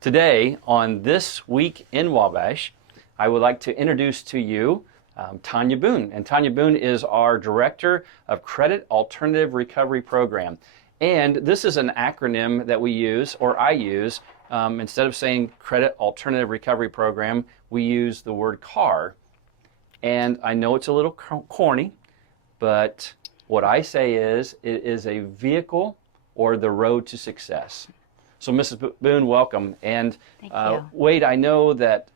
Today, on This Week in Wabash, I would like to introduce to you Tonya Boone. And Tonya Boone is our Director of Credit Alternative Recovery Program. And this is an acronym that we use, or I use, instead of saying Credit Alternative Recovery Program, we use the word CAR. And I know it's a little corny, but what I say is it is a vehicle or the road to success. So Mrs. Boone, welcome. And Thank you. Wade, I know that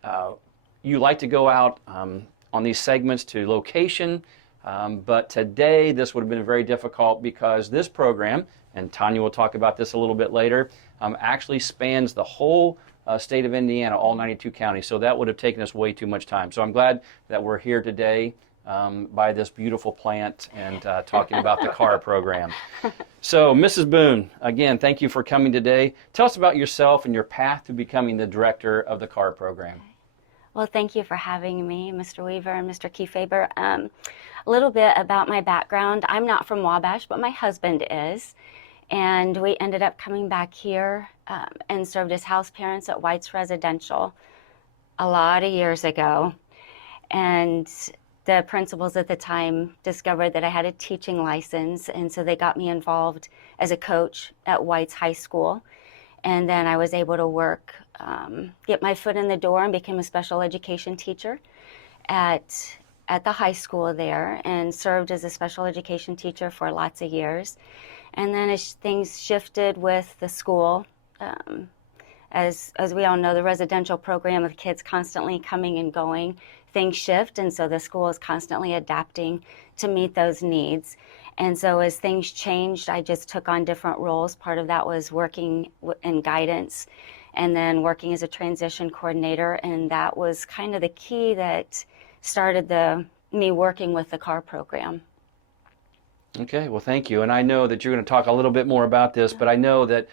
you like to go out on these segments to location, but today this would have been very difficult because this program, and Tonya will talk about this a little bit later, actually spans the whole state of Indiana, all 92 counties. So that would have taken us way too much time. So I'm glad that we're here today by this beautiful plant and talking about the CAR program. So, Mrs. Boone, again, thank you for coming today. Tell us about yourself and your path to becoming the director of the CAR program. Well, thank you for having me, Mr. Weaver and Mr. Kefeber. A little bit about my background. I'm not from Wabash, but my husband is. And we ended up coming back here and served as house parents at White's Residential a lot of years ago. And the principals at the time discovered that I had a teaching license, and so they got me involved as a coach at White's High School. And then I was able to work, get my foot in the door and became a special education teacher at the high school there, and served as a special education teacher for lots of years. And then as things shifted with the school, as we all know, the residential program with kids constantly coming and going, things shift, and so the school is constantly adapting to meet those needs. And so as things changed, I just took on different roles. Part of that was working in guidance, and then working as a transition coordinator, and that was kind of the key that started me working with the CAR program. Okay, well, thank you. And I know that you're going to talk a little bit more about this, but I know that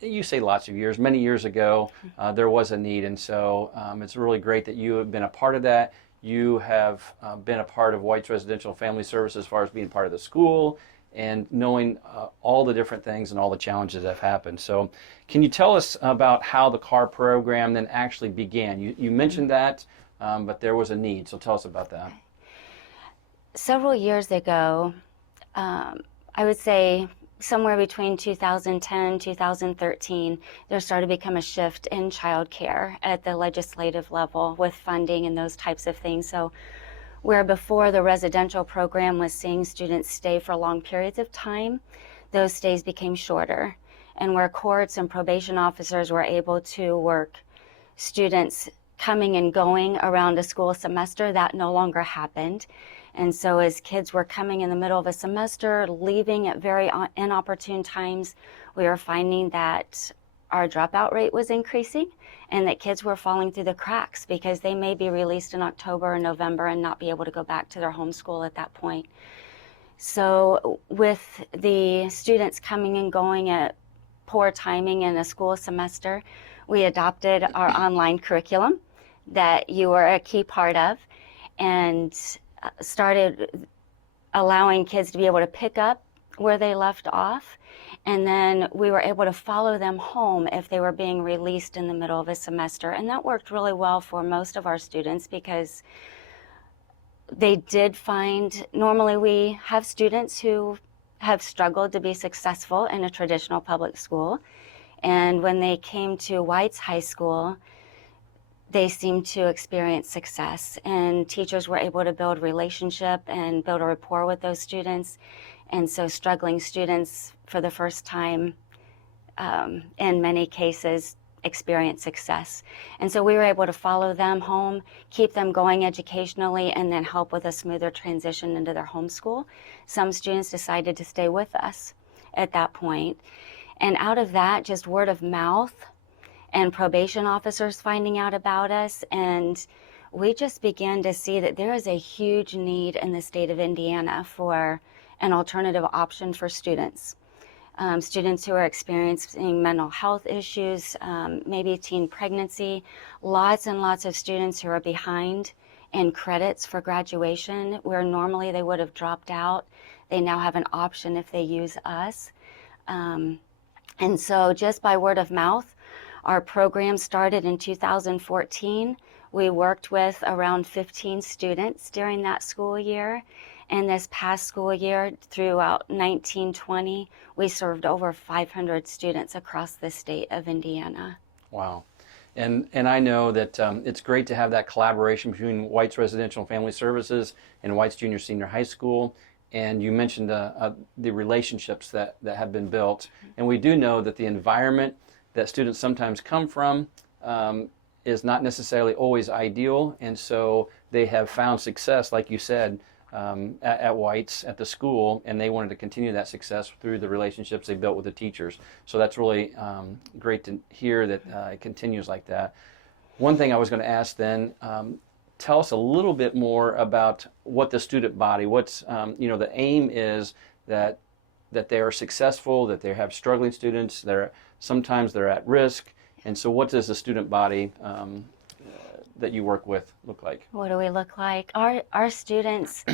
you say lots of years, many years ago, there was a need. And so it's really great that you have been a part of that. You have been a part of White's Residential Family Services as far as being part of the school and knowing all the different things and all the challenges that have happened. So can you tell us about how the CAR program then actually began? You mentioned that, but there was a need. So tell us about that. Several years ago, I would say somewhere between 2010 and 2013, there started to become a shift in childcare at the legislative level with funding and those types of things. So where before the residential program was seeing students stay for long periods of time, those stays became shorter. And where courts and probation officers were able to work students coming and going around a school semester, that no longer happened. And so as kids were coming in the middle of a semester, leaving at very inopportune times, we were finding that our dropout rate was increasing and that kids were falling through the cracks because they may be released in October or November and not be able to go back to their home school at that point. So with the students coming and going at poor timing in a school semester, we adopted our online curriculum that you were a key part of, and started allowing kids to be able to pick up where they left off, and then we were able to follow them home if they were being released in the middle of a semester. And that worked really well for most of our students because they did find, normally we have students who have struggled to be successful in a traditional public school, and when they came to White's High School, they seemed to experience success, and teachers were able to build relationship and build a rapport with those students. And so struggling students for the first time, in many cases, experience success. And so we were able to follow them home, keep them going educationally, and then help with a smoother transition into their homeschool. Some students decided to stay with us at that point. And out of that, just word of mouth, and probation officers finding out about us, and we just began to see that there is a huge need in the state of Indiana for an alternative option for students. Students who are experiencing mental health issues, maybe teen pregnancy, lots and lots of students who are behind in credits for graduation, where normally they would have dropped out. They now have an option if they use us. And so just by word of mouth, Our program started in 2014. We worked with around 15 students during that school year. And this past school year, throughout 1920, we served over 500 students across the state of Indiana. Wow. And I know that it's great to have that collaboration between White's Residential and Family Services and White's Junior Senior High School. And you mentioned the relationships that have been built. And we do know that the environment that students sometimes come from is not necessarily always ideal. And so they have found success, like you said, at White's, at the school, and they wanted to continue that success through the relationships they built with the teachers. So that's really great to hear that it continues like that. One thing I was going to ask then, tell us a little bit more about what the student body, what's, the aim is that they are successful, that they have struggling students, sometimes they're at risk, and so what does the student body that you work with look like? What do we look like? Our students,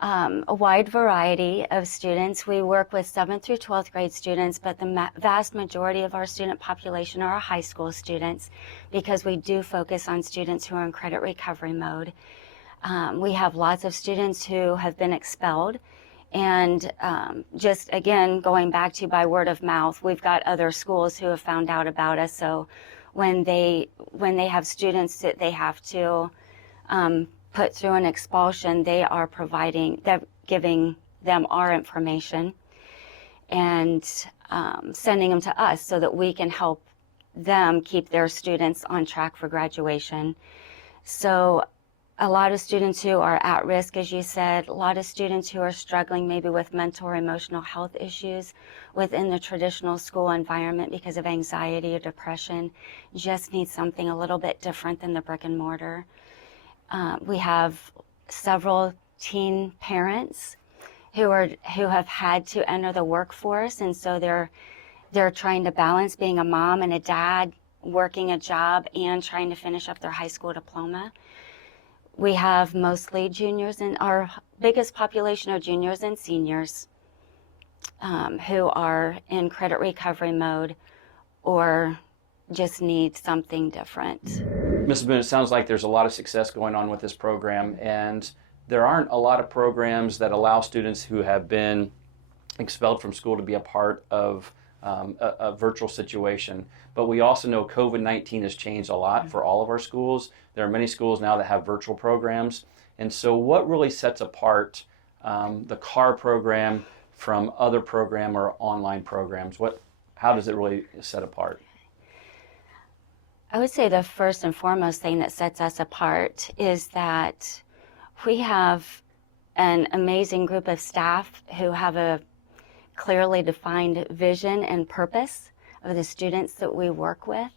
a wide variety of students. We work with 7th through 12th grade students, but the vast majority of our student population are our high school students because we do focus on students who are in credit recovery mode. We have lots of students who have been expelled. And just again, going back to by word of mouth, we've got other schools who have found out about us. So when they have students that they have to put through an expulsion, they're giving them our information and sending them to us so that we can help them keep their students on track for graduation. So a lot of students who are at risk, as you said, a lot of students who are struggling maybe with mental or emotional health issues within the traditional school environment because of anxiety or depression, just need something a little bit different than the brick and mortar. We have several teen parents who have had to enter the workforce, and so they're trying to balance being a mom and a dad, working a job, and trying to finish up their high school diploma. We have mostly juniors, and our biggest population are juniors and seniors who are in credit recovery mode or just need something different. Mrs. Boone, it sounds like there's a lot of success going on with this program, and there aren't a lot of programs that allow students who have been expelled from school to be a part of a virtual situation. But we also know COVID-19 has changed a lot for all of our schools. There are many schools now that have virtual programs. And so what really sets apart the CAR program from other program or online programs? How does it really set apart? I would say the first and foremost thing that sets us apart is that we have an amazing group of staff who have a clearly defined vision and purpose of the students that we work with,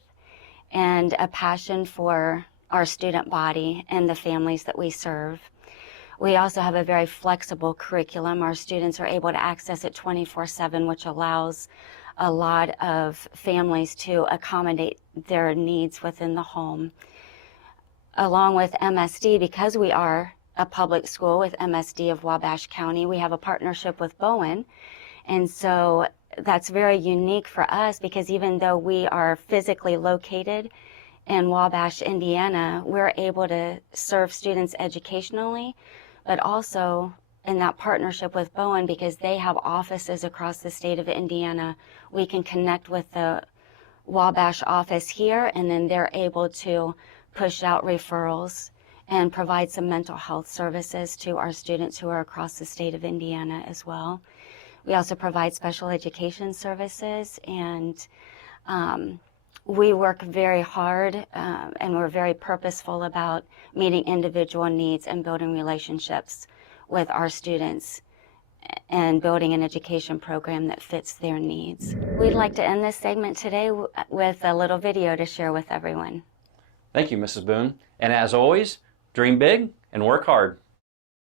and a passion for our student body and the families that we serve. We also have a very flexible curriculum. Our students are able to access it 24/7, which allows a lot of families to accommodate their needs within the home. Along with MSD, because we are a public school with MSD of Wabash County, we have a partnership with Bowen. And so that's very unique for us because even though we are physically located in Wabash, Indiana, we're able to serve students educationally, but also in that partnership with Bowen, because they have offices across the state of Indiana, we can connect with the Wabash office here, and then they're able to push out referrals and provide some mental health services to our students who are across the state of Indiana as well. We also provide special education services, and we work very hard and we're very purposeful about meeting individual needs and building relationships with our students and building an education program that fits their needs. We'd like to end this segment today with a little video to share with everyone. Thank you, Mrs. Boone. And as always, dream big and work hard.